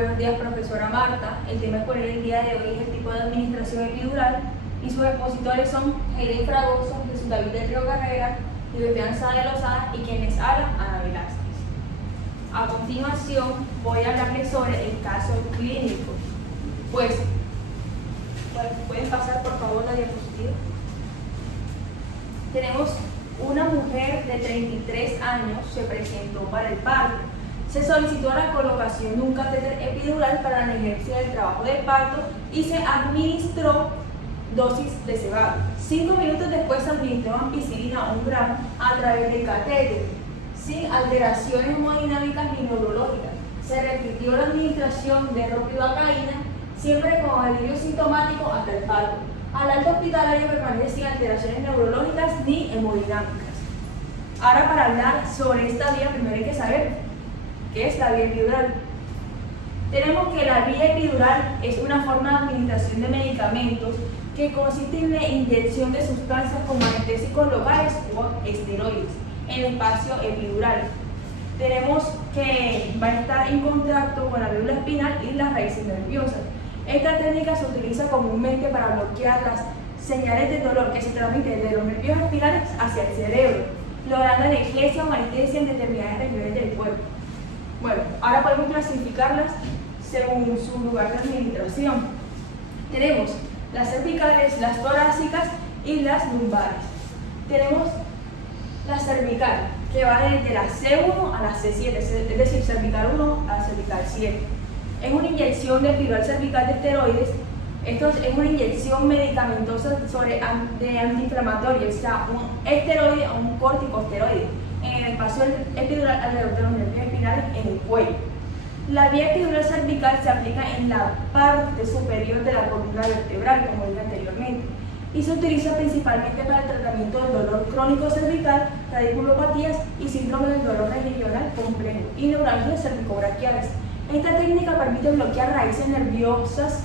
Buenos días, profesora Marta. El tema a exponer el día de hoy es el tipo de administración epidural y sus expositores son Heidi Fragoso, Jesús David del Río Carrera, Vivian Sá de Lozada y quien les habla, Ana Velázquez. A continuación voy a hablarles sobre el caso clínico. Pues, ¿pueden pasar por favor la diapositiva? Tenemos una mujer de 33 años, se presentó para el parto. Se solicitó la colocación de un catéter epidural para la emergencia del trabajo del parto y se administró dosis de cebado. 5 minutos después se administró ampicilina 1 gramo a través del catéter, sin alteraciones hemodinámicas ni neurológicas. Se repitió la administración de ropivacaína, siempre con alivio sintomático hasta el parto. Al alta hospitalario permanece sin alteraciones neurológicas ni hemodinámicas. Ahora, para hablar sobre esta vía, primero hay que saber ¿qué es la vía epidural? Tenemos que la vía epidural es una forma de administración de medicamentos que consiste en la inyección de sustancias como anestésicos locales o esteroides en el espacio epidural. Tenemos que va a estar en contacto con la médula espinal y las raíces nerviosas. Esta técnica se utiliza comúnmente para bloquear las señales de dolor que se transmiten de los nervios espinales hacia el cerebro, logrando analgesia o anestesia en determinadas regiones del cuerpo. Bueno, ahora podemos clasificarlas según su lugar de administración. Tenemos las cervicales, las torácicas y las lumbares. Tenemos la cervical, que va desde la C1 a la C7, es decir, cervical 1 a la cervical 7. Es una inyección de epidural cervical de esteroides. Esto es una inyección medicamentosa de antiinflamatorio, o sea, un esteroide o un corticosteroide en el espacio epidural alrededor de los nervios espinales en el cuello. La vía epidural cervical se aplica en la parte superior de la columna vertebral, como dije anteriormente, y se utiliza principalmente para el tratamiento del dolor crónico cervical, radiculopatías y síndrome del dolor regional complejo y neuralgias cervicobraquiales. Esta técnica permite bloquear raíces nerviosas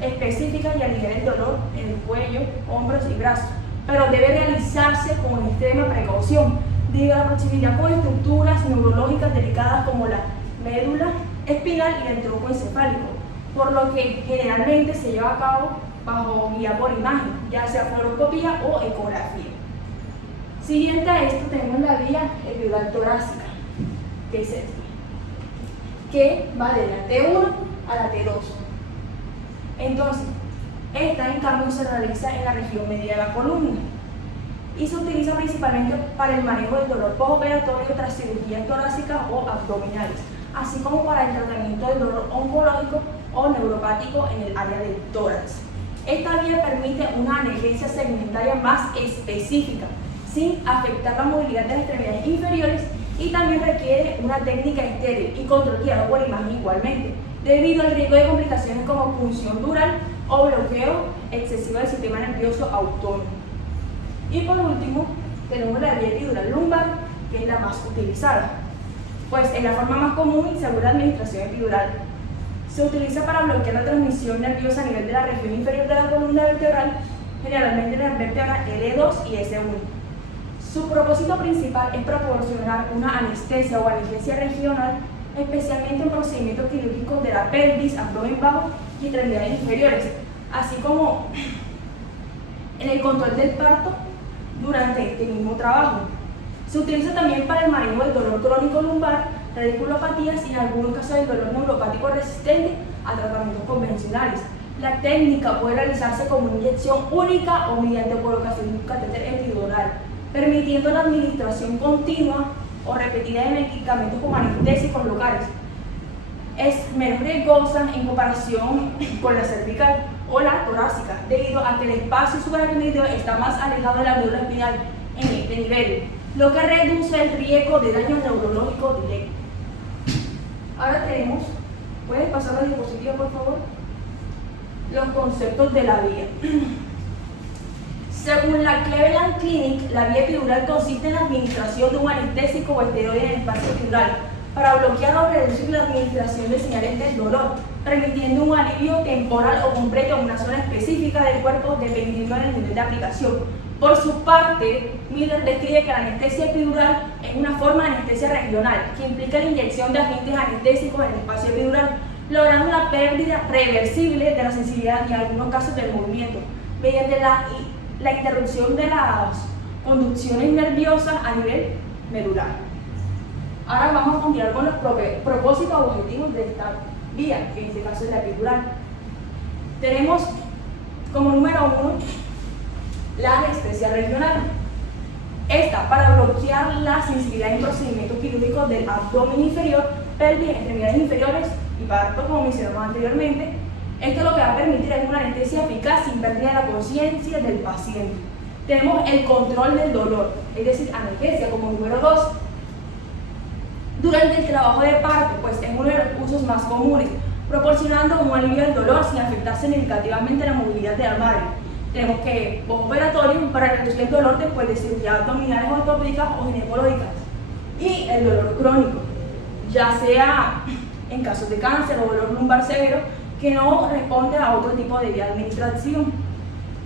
específicas y aliviar el dolor en el cuello, hombros y brazos, pero debe realizarse con extrema precaución debido a la proximidad con estructuras neurológicas delicadas como la médula espinal y el tronco encefálico, por lo que generalmente se lleva a cabo bajo guía por imagen, ya sea fluoroscopía o ecografía. Siguiente a esto tenemos la vía epidural torácica, que es esta, que va de la T1 a la T2. Entonces, esta en cambio se realiza en la región media de la columna y se utiliza principalmente para el manejo del dolor postoperatorio tras cirugías torácicas o abdominales, así como para el tratamiento del dolor oncológico o neuropático en el área del tórax. Esta vía permite una analgesia segmentaria más específica, sin afectar la movilidad de las extremidades inferiores, y también requiere una técnica estéril y control guiado por imagen igualmente, debido al riesgo de complicaciones como punción dural o bloqueo excesivo del sistema nervioso autónomo. Y por último, tenemos la vía epidural lumbar, que es la más utilizada, pues es la forma más común y segura de administración epidural. Se utiliza para bloquear la transmisión nerviosa a nivel de la región inferior de la columna vertebral, generalmente en las vértebras L2 y S1. Su propósito principal es proporcionar una anestesia o analgesia regional, especialmente en procedimientos quirúrgicos de la pelvis, abdomen bajo y extremidades inferiores, así como en el control del parto durante este mismo trabajo. Se utiliza también para el manejo del dolor crónico lumbar, radiculopatías y en algunos casos del dolor neuropático resistente a tratamientos convencionales. La técnica puede realizarse como una inyección única o mediante colocación de un catéter epidural, permitiendo la administración continua o repetida de medicamentos como anestésicos locales. Es menos riesgosa en comparación con la cervical o la torácica, debido a que el espacio subaracnoideo está más alejado de la médula espinal en este nivel, lo que reduce el riesgo de daño neurológico directo. Ahora tenemos, ¿puedes pasar la diapositiva por favor? Los conceptos de la vía. Según la Cleveland Clinic, la vía epidural consiste en la administración de un anestésico o esteroide en el espacio epidural para bloquear o reducir la administración de señales del dolor, permitiendo un alivio temporal o completo en una zona específica del cuerpo dependiendo del nivel de aplicación. Por su parte, Miller describe que la anestesia epidural es una forma de anestesia regional que implica la inyección de agentes anestésicos en el espacio epidural logrando una pérdida reversible de la sensibilidad y en algunos casos del movimiento, mediante la interrupción de las conducciones nerviosas a nivel medular. Ahora vamos a continuar con los propósitos o objetivos de esta vía, que en este caso es la epidural. Tenemos como número 1 la anestesia regional. Esta para bloquear la sensibilidad en procedimientos quirúrgicos del abdomen inferior, pelvis, extremidades inferiores y parto, como mencionamos anteriormente. Esto lo que va a permitir es una anestesia eficaz sin pérdida de la conciencia del paciente. Tenemos el control del dolor, es decir, analgesia como número 2. Durante el trabajo de parto, pues es uno de los usos más comunes, proporcionando un alivio del dolor sin afectar significativamente la movilidad de la madre. Tenemos que postoperatorio para reducir el dolor después de cirugías abdominales ortopédicas o ginecológicas. Y el dolor crónico, ya sea en casos de cáncer o dolor lumbar severo, que no responde a otro tipo de vía de administración.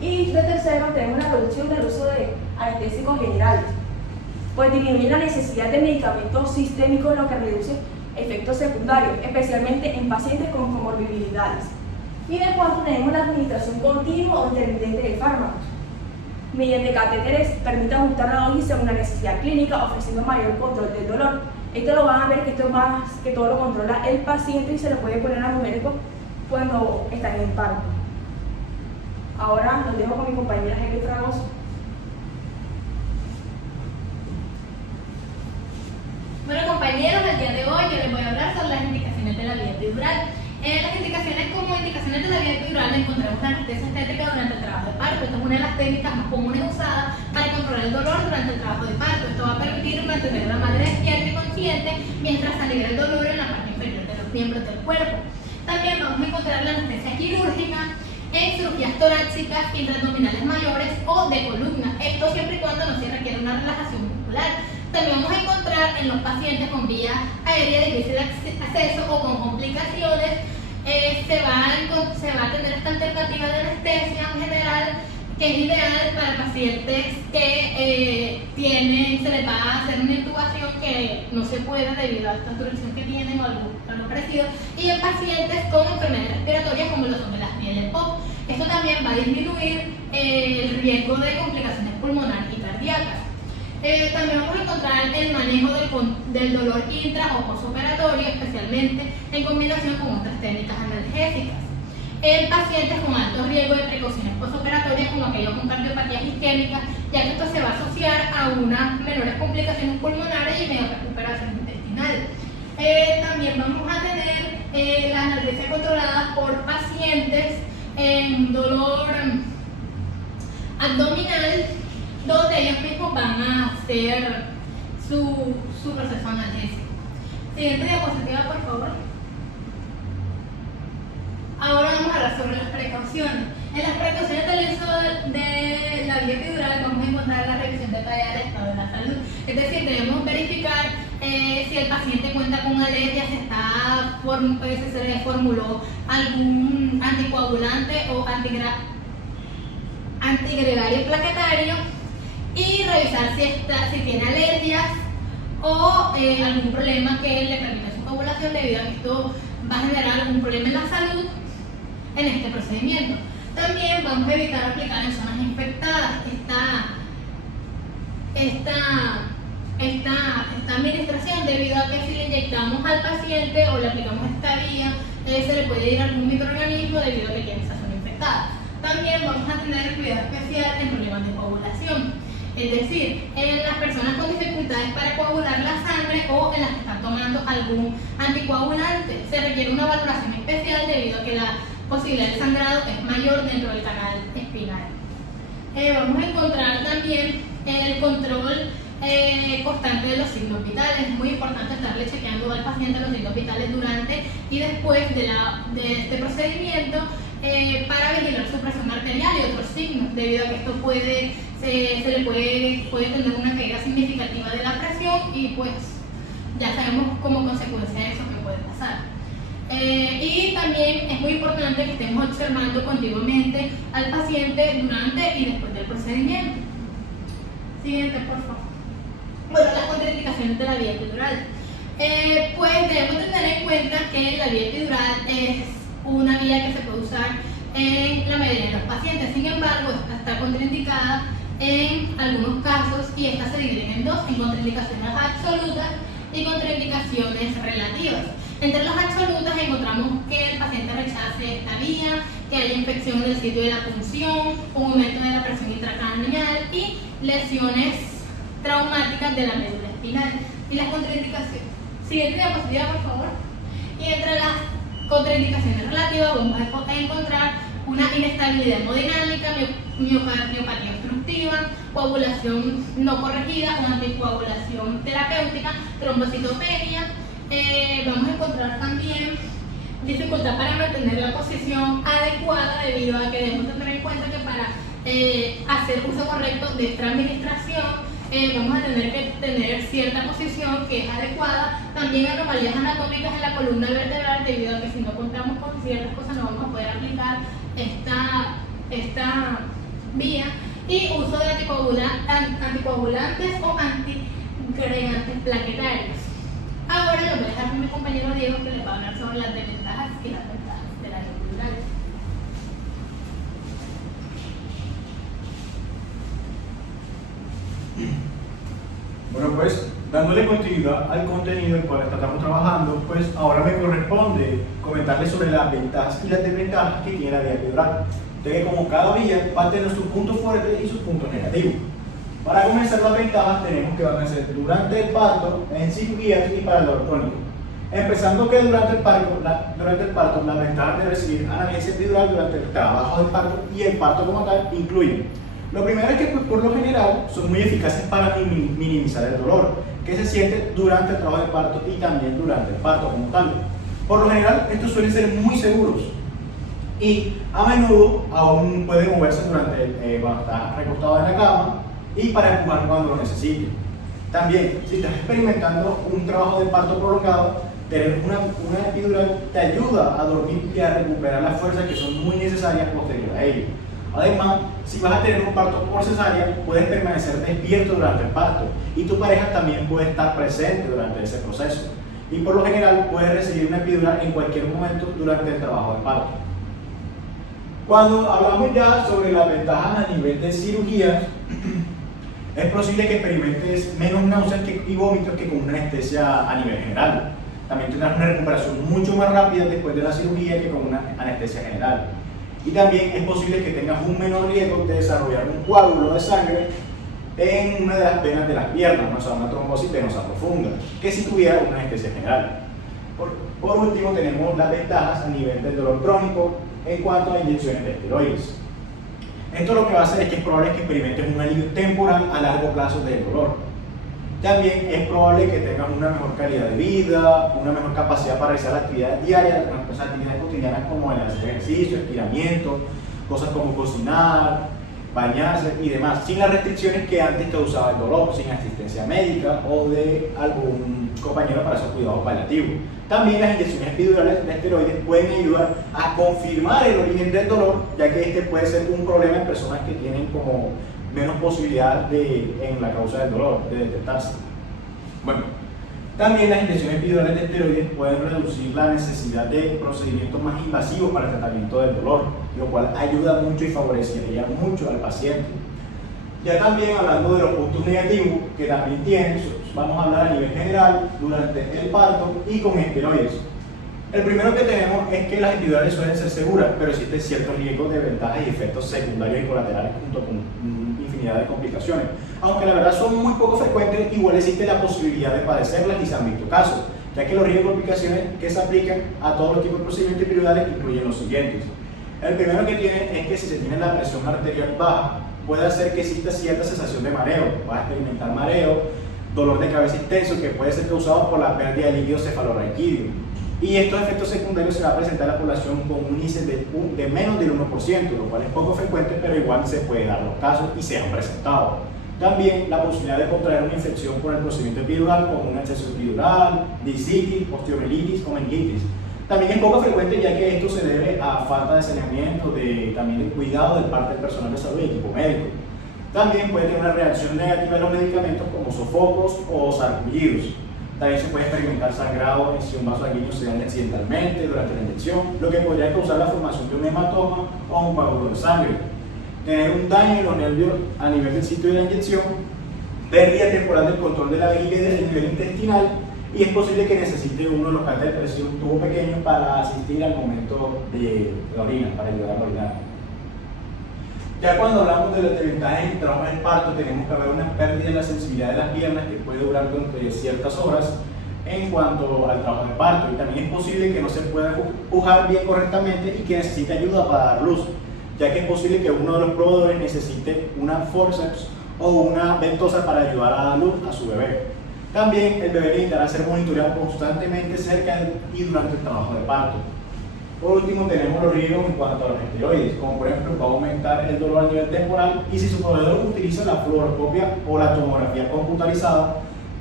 Y de tercero, tenemos la reducción del uso de anestésicos generales, pues disminuye la necesidad de medicamentos sistémicos, lo que reduce efectos secundarios, especialmente en pacientes con comorbilidades. Y de cuarto, tenemos la administración continua o intermitente de fármacos. Mediante catéteres permite ajustar la dosis según la necesidad clínica, ofreciendo mayor control del dolor. Esto lo van a ver que esto es más que todo lo controla el paciente y se lo puede poner al médico cuando están en parto. Ahora los dejo con mi compañera Heli Fragoso. Bueno, compañeros, el día de hoy yo les voy a hablar sobre las indicaciones de la vía epidural. Las indicaciones como indicaciones de la vía epidural encontramos la anestesia estética durante el trabajo de parto. Esta es una de las técnicas más comunes usadas para controlar el dolor durante el trabajo de parto. Esto va a permitir mantener a la madre despierta y consciente mientras se alivia el dolor en la parte inferior de los miembros del cuerpo. También vamos a encontrar la anestesia quirúrgica en cirugías torácicas, intraabdominales mayores o de columna. Esto siempre y cuando no se requiere una relajación muscular. También vamos a encontrar en los pacientes con vía aérea de difícil acceso o con complicaciones, se va a tener esta alternativa de anestesia en general, que es ideal para pacientes que se les va a hacer una intubación que no se puede debido a esta obstrucción que tienen o algo parecido, y en pacientes con enfermedades respiratorias como lo son las pieles POP. Esto también va a disminuir el riesgo de complicaciones pulmonares y cardíacas. También vamos a encontrar el manejo del dolor intra o postoperatorio, especialmente en combinación con otras técnicas analgésicas. En pacientes con alto riesgo de precauciones postoperatorias, como aquellos con cardiopatías isquémicas, ya que esto se va a asociar a unas menores complicaciones pulmonares y menor recuperación intestinal. También vamos a tener la analgesia controlada por pacientes en dolor abdominal, donde ellos mismos van a hacer su proceso analgésico. Siguiente diapositiva, por favor. Ahora vamos a hablar sobre las precauciones. En las precauciones del uso de la vía epidural vamos a encontrar la revisión detallada del estado de la salud. Es decir, debemos verificar si el paciente cuenta con alergia, si se le formuló algún anticoagulante o antigregario plaquetario, y revisar si tiene alergias o algún problema que le permita su coagulación, debido a que esto va a generar algún problema en la salud en este procedimiento. También vamos a evitar aplicar en zonas infectadas esta administración, debido a que si le inyectamos al paciente o le aplicamos esta vía, se le puede ir algún microorganismo debido a que tiene esa zona infectada. También vamos a tener cuidado especial en problemas de coagulación. Es decir, en las personas con dificultades para coagular la sangre o en las que están tomando algún anticoagulante, se requiere una valoración especial debido a que la posibilidad de sangrado es mayor dentro del canal espinal. Vamos a encontrar también el control constante de los signos vitales. Es muy importante estarle chequeando al paciente los signos vitales durante y después de este procedimiento, para vigilar su presión arterial y otros signos, debido a que esto puede tener una caída significativa de la presión y pues ya sabemos como consecuencia de eso que puede pasar. Y también es muy importante que estemos observando continuamente al paciente durante y después del procedimiento. Siguiente, por favor. Bueno, las contraindicaciones de la vía epidural. Pues debemos tener en cuenta que la vía epidural es una vía que se puede usar en la mayoría de los pacientes. Sin embargo, esta está contraindicada en algunos casos y estas se dividen en dos, en contraindicaciones absolutas y contraindicaciones relativas. Entre las absolutas encontramos que el paciente rechace esta vía, que haya infección en el sitio de la punción, un aumento de la presión intracraneal y lesiones traumáticas de la médula espinal. Y las contraindicaciones. Siguiente diapositiva, por favor. Y entre las contraindicaciones relativas vamos a encontrar una inestabilidad hemodinámica, miopatía obstructiva, coagulación no corregida, una anticoagulación terapéutica, trombocitopenia. Vamos a encontrar también dificultad para mantener la posición adecuada, debido a que debemos tener en cuenta que para hacer uso correcto de esta administración vamos a tener que tener cierta posición que es adecuada. También anomalías anatómicas en la columna vertebral, debido a que si no contamos con ciertas cosas no vamos a poder aplicar esta vía. Y uso de anticoagulantes o antiagregantes plaquetarios. Ahora lo voy a dejar con mi compañero Diego, que les va a hablar sobre las desventajas y las ventajas de la vía epidural. Bueno, pues dándole continuidad al contenido en el cual estamos trabajando, pues ahora me corresponde comentarles sobre las ventajas y las desventajas que tiene la vía epidural, ya que como cada vía va a tener sus puntos fuertes y sus puntos negativos. Para comenzar, las ventajas tenemos que van a ser durante el parto, en cirugías y para el dolor crónico. Empezando que durante el parto, las ventajas de recibir analgesia epidural durante el trabajo del parto y el parto como tal incluyen: lo primero es que por lo general son muy eficaces para minimizar el dolor que se siente durante el trabajo del parto y también durante el parto como tal. Por lo general, estos suelen ser muy seguros y a menudo aún pueden moverse durante cuando estás recostado en la cama y para empujar cuando lo necesites. También, si estás experimentando un trabajo de parto prolongado, tener una epidural te ayuda a dormir y a recuperar las fuerzas que son muy necesarias posterior a ello. Además, si vas a tener un parto por cesárea, puedes permanecer despierto durante el parto y tu pareja también puede estar presente durante ese proceso. Y por lo general puedes recibir una epidural en cualquier momento durante el trabajo de parto. Cuando hablamos ya sobre las ventajas a nivel de cirugía, es posible que experimentes menos náuseas y vómitos que con una anestesia a nivel general. También tendrás una recuperación mucho más rápida después de la cirugía que con una anestesia general. Y también es posible que tengas un menor riesgo de desarrollar un coágulo de sangre en una de las venas de las piernas, o sea, una trombosis venosa profunda, que si tuviera una anestesia general. Por último, tenemos las ventajas a nivel del dolor crónico en cuanto a inyecciones de esteroides. Esto lo que va a hacer es que es probable que experimentes un alivio temporal a largo plazo del dolor. También es probable que tengas una mejor calidad de vida, una mejor capacidad para realizar actividades diarias, actividades cotidianas como el hacer ejercicio, estiramiento, cosas como cocinar, bañarse y demás, sin las restricciones que antes causaba el dolor, sin asistencia médica o de algún compañero para esos cuidados paliativos. También las inyecciones epidurales de esteroides pueden ayudar a confirmar el origen del dolor, ya que este puede ser un problema en personas que tienen como menos posibilidad en la causa del dolor de detectarse. Bueno, también las inyecciones epidurales de esteroides pueden reducir la necesidad de procedimientos más invasivos para el tratamiento del dolor, lo cual ayuda mucho y favorecería mucho al paciente. Ya también hablando de los puntos negativos que también tienen, vamos a hablar a nivel general durante el parto y con esteroides. El primero que tenemos es que las epidurales suelen ser seguras, pero existen ciertos riesgos de ventajas y efectos secundarios y colaterales junto con infinidad de complicaciones. Aunque la verdad son muy poco frecuentes, igual existe la posibilidad de padecerlas y se han visto casos, ya que los riesgos de complicaciones que se aplican a todos los tipos de procedimientos epidurales incluyen los siguientes. El primero que tiene es que si se tiene la presión arterial baja, puede hacer que exista cierta sensación de mareo. Vas a experimentar mareo, dolor de cabeza intenso que puede ser causado por la pérdida de líquido cefalorraquídeo. Y estos efectos secundarios se van a presentar a la población con un índice de menos del 1%, lo cual es poco frecuente, pero igual se puede dar los casos y se han presentado. También la posibilidad de contraer una infección por el procedimiento epidural, como un exceso epidural, discitis, osteomielitis o meningitis. También es poco frecuente, ya que esto se debe a falta de saneamiento, también de cuidado de parte del personal de salud y equipo médico. También puede tener una reacción negativa a los medicamentos como sofocos o sarpullidos. También se puede experimentar sangrado si un vaso sanguíneo se daña accidentalmente durante la inyección, lo que podría causar la formación de un hematoma o un coágulo de sangre. Tener un daño en los nervios a nivel del sitio de la inyección, pérdida temporal del control de la vejiga y del nivel intestinal, y es posible que necesite uno local de presión, un tubo pequeño para asistir al momento de la orina, para ayudar a orinar. Ya cuando hablamos de las desventajas en el trabajo de parto, tenemos que haber una pérdida de la sensibilidad de las piernas que puede durar durante ciertas horas en cuanto al trabajo de parto, y también es posible que no se pueda pujar bien correctamente y que necesite ayuda para dar luz, ya que es posible que uno de los proveedores necesite una forceps o una ventosa para ayudar a dar luz a su bebé. También el bebé necesitará ser monitoreado constantemente cerca y durante el trabajo de parto. Por último, tenemos los riesgos en cuanto a los esteroides, como por ejemplo va a aumentar el dolor a nivel temporal, y si su proveedor utiliza la fluoroscopia o la tomografía computarizada,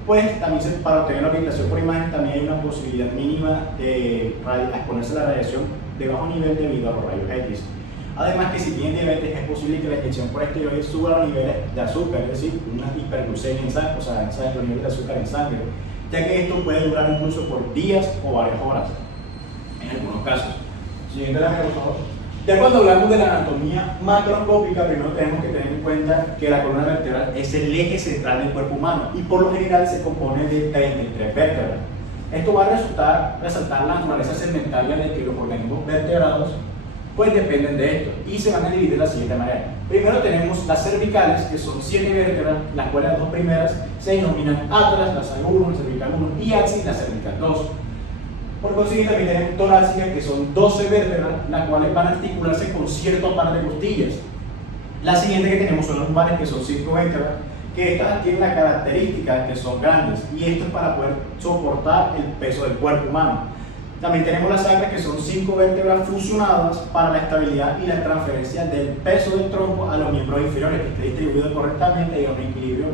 pues también para obtener la orientación por imagen también hay una posibilidad mínima de exponerse a la radiación de bajo nivel debido a los rayos X. Además que si tienen diabetes es posible que la inyección por esteroides suba los niveles de azúcar, es decir, una hiperglucemia en sangre, o sea, los niveles de azúcar en sangre, ya que esto puede durar incluso por días o varias horas, en algunos casos. Siguiente lámina, por favor. Ya cuando hablamos de la anatomía macroscópica, primero tenemos que tener en cuenta que la columna vertebral es el eje central del cuerpo humano y por lo general se compone de 33 vértebras. Esto va a resaltar la naturaleza segmentaria de que los organismos vertebrados pues dependen de esto y se van a dividir de la siguiente manera. Primero tenemos las cervicales, que son 7 vértebras, las cuales las dos primeras se denominan atlas, la cervical 1, la cervical 1 y axis, la cervical 2. Por consiguiente también tenemos torácicas, que son 12 vértebras, las cuales van a articularse con cierto par de costillas. La siguiente que tenemos son los lumbares, que son 5 vértebras, que estas tienen la característica de que son grandes, y esto es para poder soportar el peso del cuerpo humano. También tenemos las sacras, que son 5 vértebras fusionadas para la estabilidad y la transferencia del peso del tronco a los miembros inferiores, que esté distribuido correctamente y a un equilibrio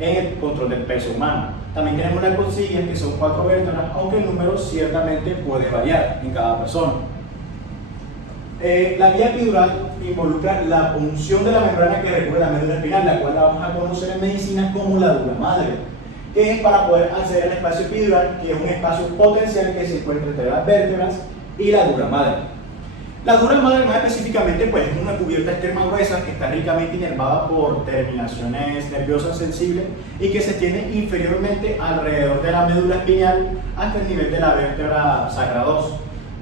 en el control del peso humano. También tenemos las costillas, que son 4 vértebras, aunque el número ciertamente puede variar en cada persona. La vía epidural involucra la punción de la membrana que recubre la médula espinal, la cual la vamos a conocer en medicina como la dura madre, que es para poder acceder al espacio epidural, que es un espacio potencial que se encuentra entre las vértebras y la dura madre. La dura madre, más específicamente, pues es una cubierta externa gruesa que está ricamente inervada por terminaciones nerviosas sensibles y que se extiende inferiormente alrededor de la médula espinal hasta el nivel de la vértebra sacra 2,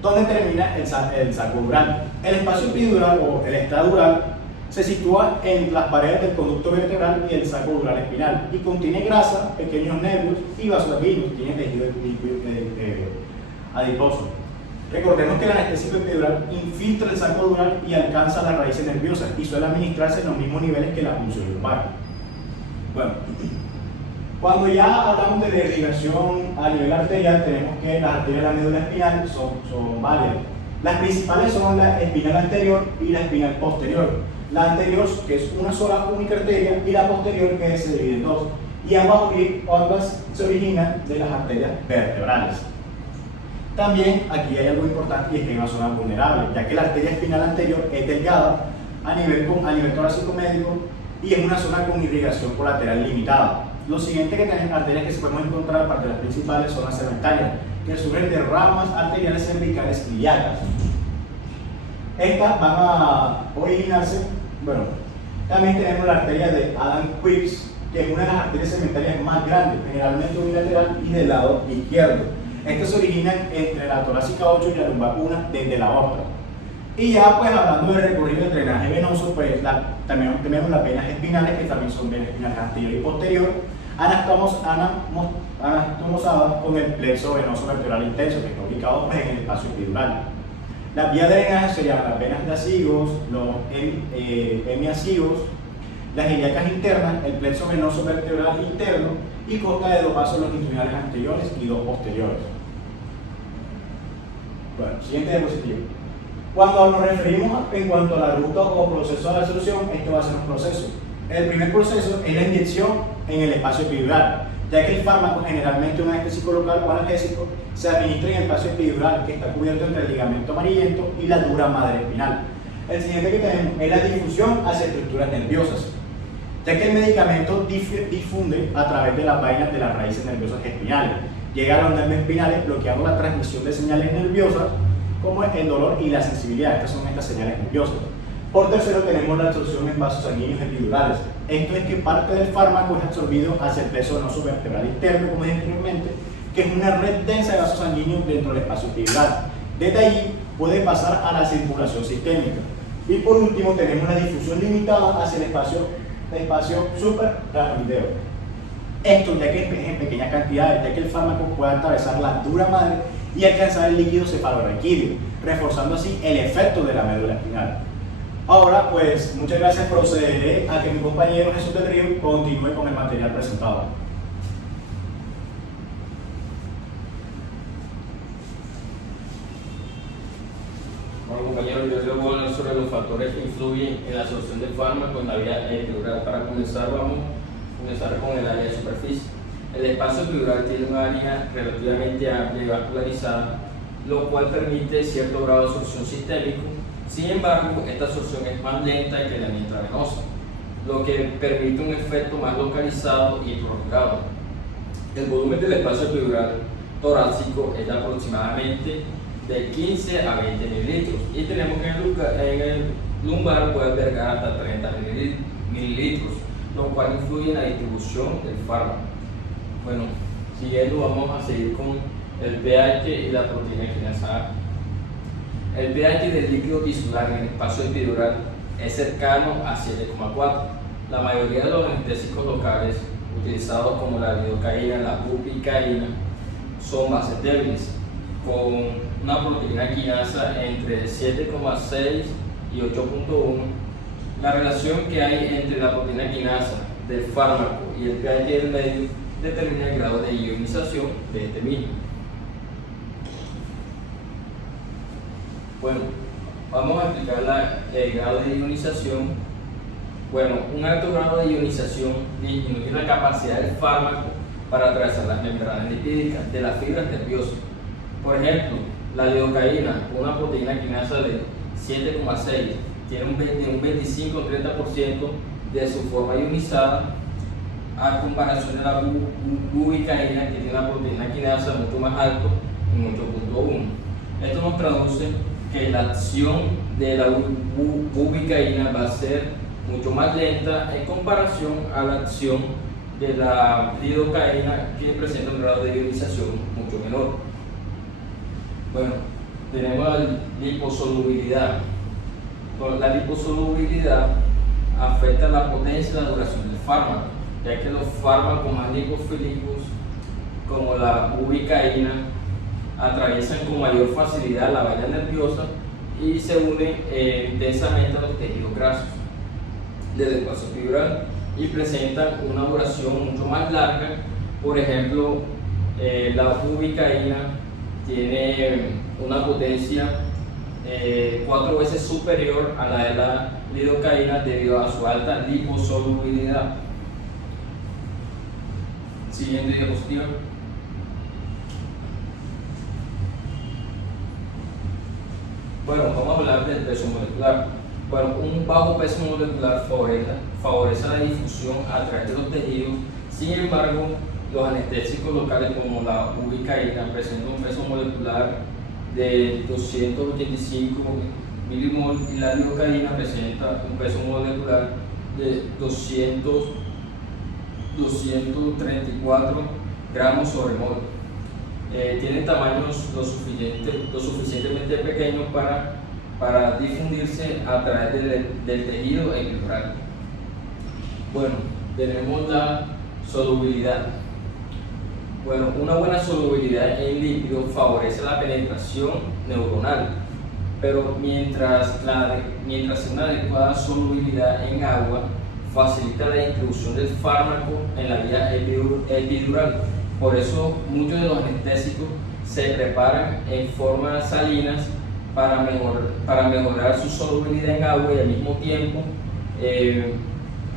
donde termina el saco dural. El espacio epidural o el estradural se sitúa en las paredes del conducto vertebral y el saco dural espinal y contiene grasa, pequeños nervios y vasos sanguíneos, tiene tejido adiposo. Recordemos que el anestésico epidural infiltra el saco dural y alcanza las raíces nerviosas y suele administrarse en los mismos niveles que la punción lumbar. Bueno, cuando ya hablamos de la irrigación a nivel arterial, tenemos que las arterias de la médula espinal son varias. Las principales son la espinal anterior y la espinal posterior. La anterior, que es una sola única arteria, y la posterior, que se divide en dos. Y ambas se originan de las arterias vertebrales. También aquí hay algo importante y es que hay una zona vulnerable, ya que la arteria espinal anterior es delgada a nivel torácico médico y es una zona con irrigación colateral limitada. Lo siguiente que tenemos arterias que se podemos encontrar, aparte de las principales, son las cementarias, que surgen de ramas arteriales cervicales ilíacas. Estas van a originarse, bueno, también tenemos la arteria de Adam-Quips, que es una de las arterias cementarias más grandes, generalmente unilateral y del lado izquierdo. Estas se originan entre la torácica 8 y la lumbar 1 desde la aorta. Y ya pues hablando de recorrido del drenaje venoso, pues también tenemos las venas espinales, que también son venas espinales anterior y posterior, anastomosadas con el plexo venoso vertebral intenso, que está ubicado pues, en el espacio epidural. Las vías de drenaje se llaman las venas de Ascigos, los hemiascigos, las ilíacas internas, el plexo venoso vertebral interno y consta de 2 vasos longitudinales anteriores y 2 posteriores. Bueno, siguiente diapositiva. Cuando nos referimos en cuanto a la ruta o proceso de absorción, esto va a ser un proceso. El primer proceso es la inyección en el espacio epidural, ya que el fármaco, generalmente un anestésico local o analgésico, se administra en el espacio epidural, que está cubierto entre el ligamento amarillento y la dura madre espinal. El siguiente que tenemos es la difusión hacia estructuras nerviosas. ya que el medicamento difunde a través de las vainas de las raíces nerviosas espinales. Llega a los nervios espinales bloqueando la transmisión de señales nerviosas como el dolor y la sensibilidad. Estas son estas señales nerviosas. Por tercero, tenemos la absorción en vasos sanguíneos epidurales. Esto es que parte del fármaco es absorbido hacia el plexo venoso vertebral interno, como dije anteriormente, que es una red densa de vasos sanguíneos dentro del espacio epidural. Desde ahí puede pasar a la circulación sistémica. Y por último, tenemos la difusión limitada hacia el espacio suprarraquideo. Esto ya que es en pequeñas cantidades, ya que el fármaco puede atravesar la dura madre y alcanzar el líquido cefalorraquídeo, reforzando así el efecto de la médula espinal. Ahora, pues, muchas gracias. Procederé a que mi compañero Jesús del Río continúe con el material presentado. Bueno, compañeros, yo les voy a hablar sobre los factores que influyen en la absorción del fármaco en la vía epidural. Para comenzar, vamos a comenzar con el área de superficie. El espacio epidural tiene un área relativamente amplia y vascularizada, lo cual permite cierto grado de absorción sistémico. Sin embargo, esta absorción es más lenta que la intravenosa, lo que permite un efecto más localizado y prolongado. El volumen del espacio epidural torácico es de aproximadamente de 15 a 20 mililitros y tenemos que en el lumbar puede albergar hasta 30 mililitros, lo cual influye en la distribución del fármaco. Bueno, siguiendo vamos a seguir con el pH y la proteína quinasa A. El pH del líquido tisular en el espacio epidural es cercano a 7,4. La mayoría de los anestésicos locales utilizados como la lidocaína, la bupicaína, son bases débiles, con una proteína quinasa entre 7,6 y 8,1. La relación que hay entre la proteína quinasa del fármaco y el pH del medio determina el grado de ionización de este mismo. Bueno, vamos a explicar el grado de ionización. Bueno, un alto grado de ionización disminuye la capacidad del fármaco para atravesar las membranas lipídicas de las fibras nerviosas. Por ejemplo, la lidocaína, una proteína quinasa de 7,6, tiene un 25 o 30% de su forma ionizada, a comparación de la bupicaína, que tiene una proteína quinasa mucho más alto, en 8,1. Esto nos traduce que la acción de la bupicaína va a ser mucho más lenta en comparación a la acción de la lidocaína, que presenta un grado de ionización mucho menor. Bueno, tenemos la liposolubilidad. Bueno, la liposolubilidad afecta la potencia y la duración del fármaco, ya que los fármacos más lipofílicos, como la bupicaína, atraviesan con mayor facilidad la valla nerviosa y se unen intensamente a los tejidos grasos del espacio epidural y presentan una duración mucho más larga. Por ejemplo, la bupicaína tiene una potencia 4 veces superior a la de la lidocaína debido a su alta liposolubilidad. Siguiente diapositiva. Bueno, vamos a hablar del peso molecular. Bueno, un bajo peso molecular favorece la difusión a través de los tejidos. Sin embargo, los anestésicos locales como la bupicaína presentan un peso molecular de 285 milimol y la lidocaína presenta un peso molecular de 234 gramos sobre mol. Tienen tamaños lo suficientemente pequeños para difundirse a través del tejido epidural. Bueno, tenemos la solubilidad. Bueno, una buena solubilidad en líquido favorece la penetración neuronal, pero mientras una adecuada solubilidad en agua facilita la distribución del fármaco en la vía epidural. Por eso muchos de los anestésicos se preparan en formas salinas para mejorar su solubilidad en agua y al mismo tiempo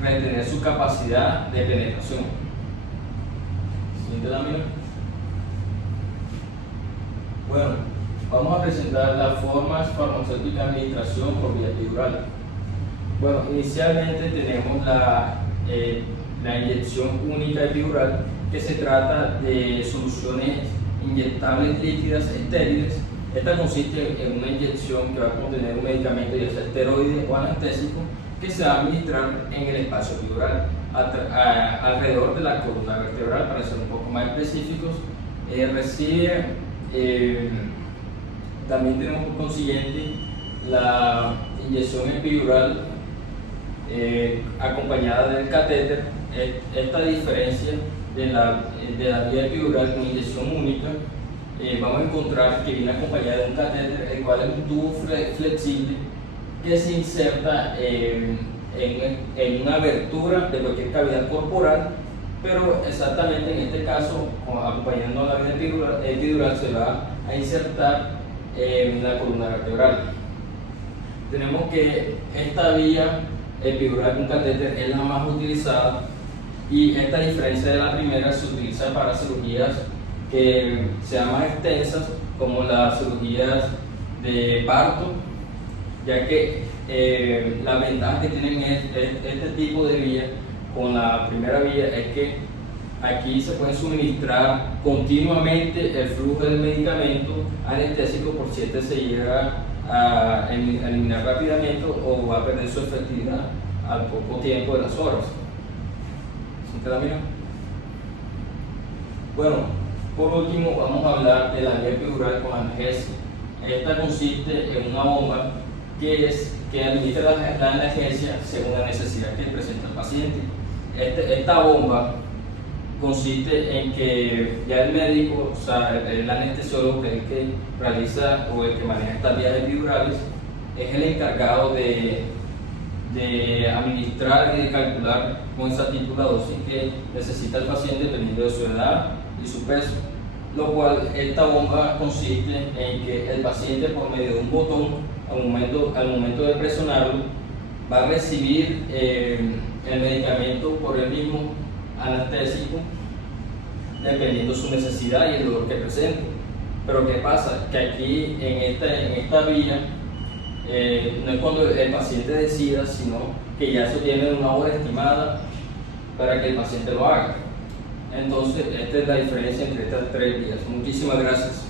retener su capacidad de penetración. Siguiente lámina. Bueno, vamos a presentar las formas farmacéuticas de administración por vía epidural. Bueno, inicialmente tenemos la inyección única epidural, que se trata de soluciones inyectables líquidas estériles. Esta consiste en una inyección que va a contener un medicamento, ya sea esteroide o anestésico, que se va a administrar en el espacio epidural, alrededor de la columna vertebral. Para ser un poco más específicos, también tenemos por consiguiente la inyección epidural acompañada del catéter. Esta diferencia de la vía epidural con inyección única, vamos a encontrar que viene acompañada de un catéter, el cual es un tubo flexible que se inserta en una abertura de cualquier cavidad corporal, pero exactamente en este caso, acompañando a la vía epidural, se va a insertar en la columna vertebral. Tenemos que esta vía epidural con catéter es la más utilizada, y esta diferencia de la primera se utiliza para cirugías que sean más extensas, como las cirugías de parto, ya que la ventaja que tienen este tipo de vía con la primera vía es que aquí se puede suministrar continuamente el flujo del medicamento anestésico, por si este se llega a eliminar rápidamente o va a perder su efectividad al poco tiempo de las horas. ¿Sí queda bien? Bueno, por último vamos a hablar de la vía epidural con analgesia. Esta consiste en una bomba que administra la analgesia según la necesidad que presenta el paciente. Esta bomba consiste en que ya el médico, o sea, el anestesiólogo, que es el que realiza o el que maneja estas vías epidurales, es el encargado de administrar y de calcular con exactitud la dosis que necesita el paciente dependiendo de su edad y su peso, lo cual esta bomba consiste en que el paciente, por medio de un botón, al momento de presionarlo, va a recibir el medicamento por el mismo anestésico, dependiendo de su necesidad y el dolor que presente. Pero ¿qué pasa? Que aquí en esta vía no es cuando el paciente decida, sino que ya se tiene una hora estimada para que el paciente lo haga. Entonces, esta es la diferencia entre estas tres vías. Muchísimas gracias.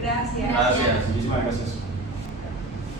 Gracias. Gracias. Muchísimas gracias.